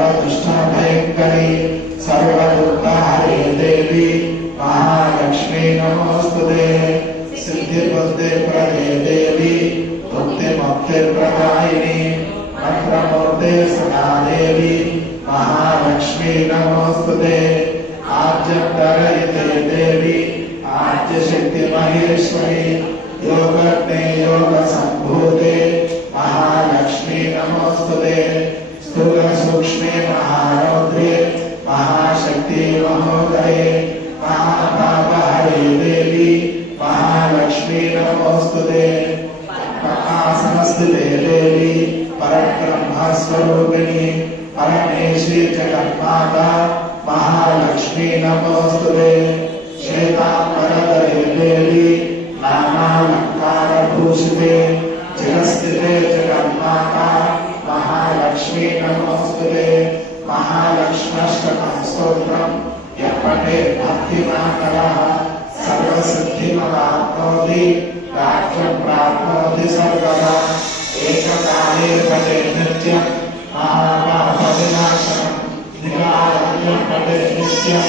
सर्वदुष्टभयङ्करी सर्वदुःखहरे देवी महालक्ष्मी नमोस्तुते। सिद्धिबुद्धिप्रदे देवी मुक्तिमुक्तिप्रदायिनी वक्रमूर्ते सदा देवी महालक्ष्मी नमोस्तुते। आद्यन्तरहिते देवी आद्यशक्ति महेश्वरी योगज्ञे योगसम्भूते महालक्ष्मी नमोस्तुते। स्थूलसूक्ष्मे महारौद्रे महाशक्ति महोदये महापापहरे देवी महालक्ष्मी नमोस्तुते। प्रकाशनस्थिते देवी परब्रह्मस्वरूपिणी परमेश्वरी जगन्माता महालक्ष्मी नमोस्तुते। श्वेतांबरधरे देवी नानालंकारभूषिते जगस्थिते जगन्माता महालक्ष्मी नमोस्तुते। महालक्ष्म्यष्टकं स्तोत्रम् यः पठेत् भक्तिमानः सर्वसिद्धिमवाप्नोति राज्यं प्राप्नोति सर्वदा। एककाले पठेत् नित्यं महापापविनाशनं द्विकाले पठेत् नित्यं